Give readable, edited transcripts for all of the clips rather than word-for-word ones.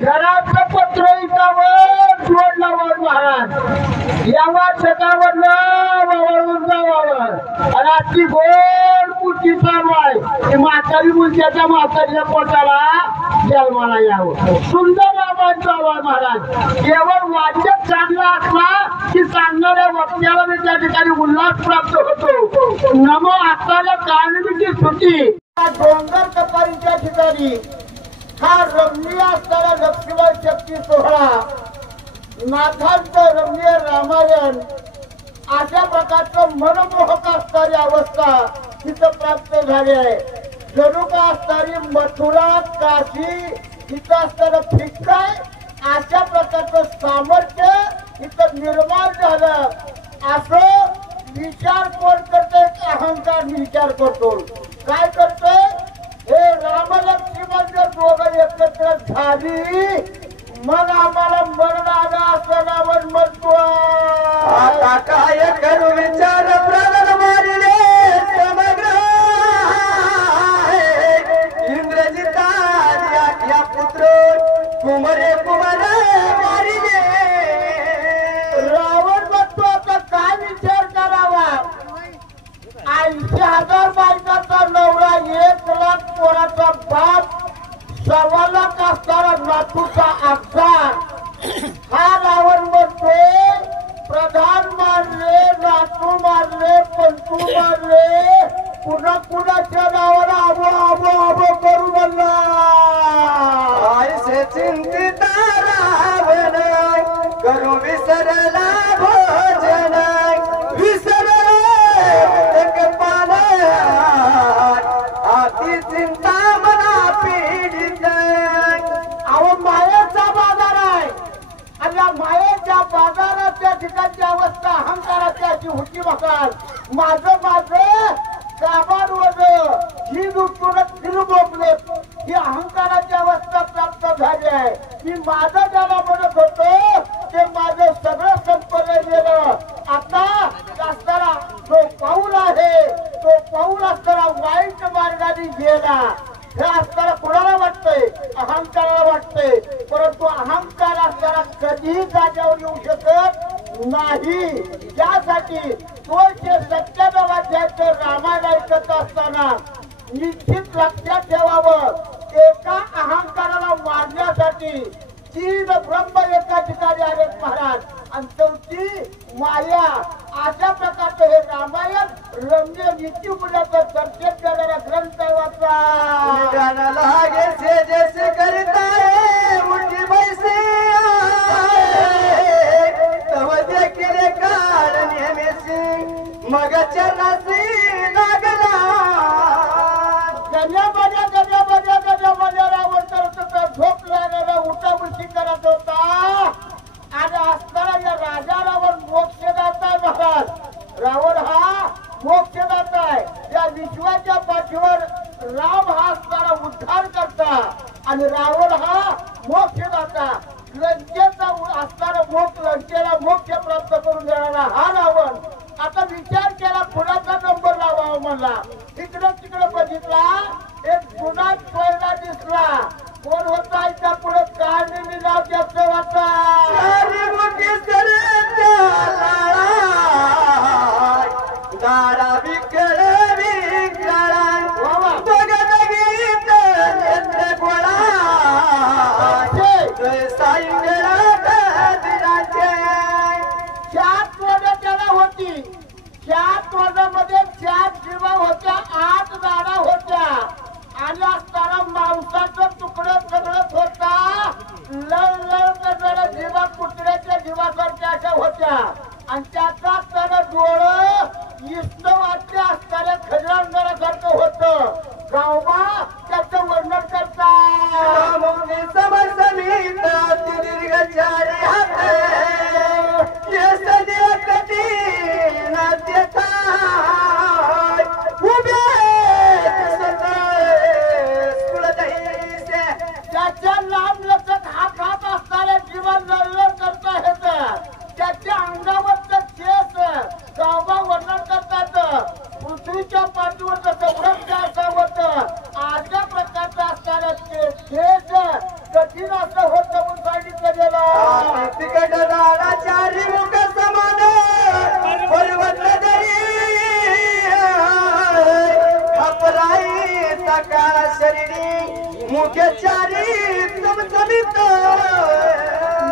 घरातलं पत्र इकावर जोडल्यावर महाराज यावर शेतावरनं वळून जावावर आणि आजची गोड पुढची चालू आहे म्हातारी मुलच्याच्या म्हातारीच्या पोटाला जन्माला यावं सुंदर रामायण चालू आहे महाराज केवळ वाद्य चांगला असला की सांगणाऱ्या वक्त्याला मी त्या ठिकाणी उल्हास प्राप्त होतो नमो आत्ताला कारणीची स्तुती डोंगर कपारीच्या ठिकाणी हा रमणीय असणारा लक्ष्मण शक्ती सोहळा नाथांचं रमणीय रामायण अशा प्रकारचं मनमोहक असणारी अवस्था तिथं प्राप्त झाली आहे जणू का असणारी मथुरा काशी इथं असणारं फिक्काय अशा प्रकारचं सामर्थ्य इथं निर्माण झालं असं विचार कोण करतोय अहंकार विचार करतो काय करतोय हे रामलक्ष्मण जर दोघं एकत्र झाली मग आम्हाला मरण आलं असं रावण म्हणतो आता काय करू विचार प्राण मारिले समग्र इंद्रजिता या पुत्र कुमरे कुमार मारिले रावण म्हणतो आता काय विचार करावा 80,000 बायकाचा नवरा 1 लाख पोराचा बाप 1.25 लाख असणारा नातूचा अफसार हा रावण म्हणतोय प्रधान मारले नातू मारले पंतू मारले पुन्हा कुणाच्या नावाला आबो आबो आबो करू म्हणला आयसे चिंतित रावण करू विसरला भोजन विसरले एक पान अति चिंता मना पीडित अहो मायेचा बाजार आहे आणि या मायेच्या बाजाराच्या ठिकाणची अवस्था अहंकाराची अशी होती बघाल माझं काबाड वज ही लुटून फिरबोपले ही अहंकाराची अवस्था प्राप्त झाली आहे मी माझं ज्याला म्हणत होतो ते माझं सगळं संपन्न गेलं आता असणारा जो पाऊल आहे तो पाऊल असणारा वाईट मार्गाने गेला हे असताना कोणाला वाटतंय अहंकाराला वाटतंय परंतु अहंकार असताना कधीही जाग्यावर येऊ शकत नाही त्यासाठी तो सत्यमेवाध्यायचं रामायण ऐकत असताना निश्चित लक्षात ठेवावं एका अहंकाराला मारण्यासाठी 3 ब्रह्म एका ठिकाणी आहेत महाराज आणि 4थी माया अशा प्रकारचं हे रामायण रम्य नीतीमूल्याचं दर्शन करणारा ग्रंथ वाचा लागे से जैसे करताय उठी बैसे तव देखील काळ नेहमीची मग चरणासी लागला गण्यामध्ये रावण तर झोप लागला उठाबुशी करत होता आणि असताना या राजा रावण मोक्षदाता महाराज रावण हा मोक्षदाता आहे या विश्वाच्या पाठीवर राम हा असताना उद्धार करता आणि रावण हा मोक्षदाता लंकेचा असताना लंकेला मोक्ष प्राप्त करून देणारा हा रावण आता विचार केला कुणाचा नंबर लावावा म्हणला तिकडे बघितला एक जुना टोळा दिसला कोण होता इथं पुढे काढलेली नाव त्याचं वाचा दाडा विकळ विकळा बघत गीत नेत्र गोळा साईंगळा दिनाचे 4 तोंड त्याला होती 4 तोंडामध्ये 4 जीवा होत्या 8 दाडा होत्या आणि असताना मांसाचं तुकडं सगळं होता लव करणारा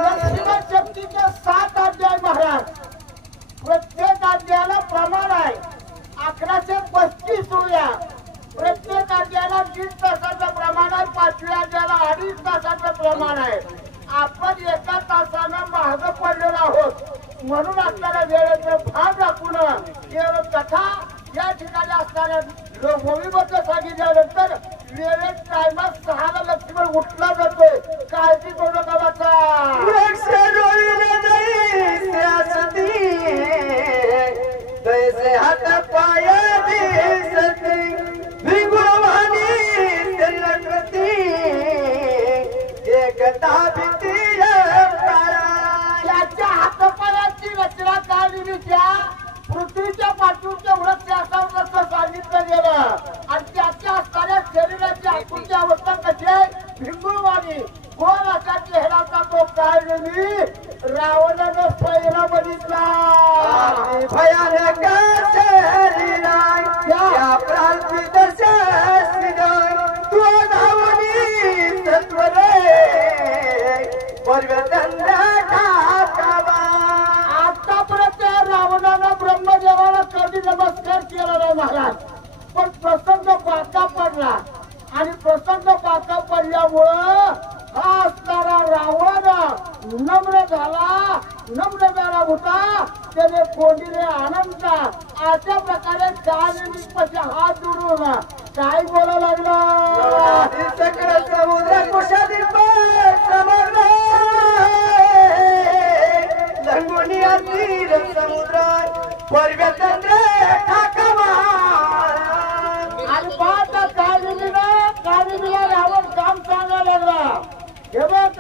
लक्ष्मण शक्तीचे 7 अध्याय महाराज. प्रत्येक अध्यायाला प्रमाण आहे. 1135 होया. प्रत्येक अध्यायाला 1.5 तासाचं प्रमाण आहे. 5व्या अध्यायाला 2.5 तासाचं प्रमाण आहे. आपण 1 तासानं मागे पडलेलो आहोत. म्हणून आपल्याला वेळेचं भान राखून केवळ कथा या ठिकाणी असणाऱ्या भूमीबद्दल सांगितल्यानंतर वेळेत टायमात 6ला लक्ष्मण उठला जातोय. काळजी करू नका बाचा. तैसे हात पाय दिसती विगुरवाणी तिलकती एकता भीती त्याच्या हातपायाची रचना काढलीच्या पृथ्वीच्या पाठीवरच्या वृत्ती असावं असं सांगितलं गेलं. आणि त्याच्या असणाऱ्या शरीराची आकृती अवस्था कशी आहे? भिंगुळवाणी. कोण असा चेहराचा तो काय नाही. रावणानं पहिला बघितला. भयानक शरीरा या प्रांती दर्शनी तू धावनी तत्वरे पर्वतंद्र ठाकावा. आतापर्यंत रावणानं ब्रह्मदेवाला कधी नमस्कार केला नाही महाराज. पण प्रसंग बाका पडला आणि प्रसंग बाका पडल्यामुळं हा असणारा रावण नम्र झाला होता. त्याने कोंडीने आनंद अशा प्रकारे गायनीपाशी हात जोडून काय बोलायला लागला. सकळ समुद्र कुशातील समग्र लंगुनिया तीर समुद्र पर्वतंद्र ठाकावा. आणि पाहता कालिमीला रावण काम सांगायला लागला. हे बघ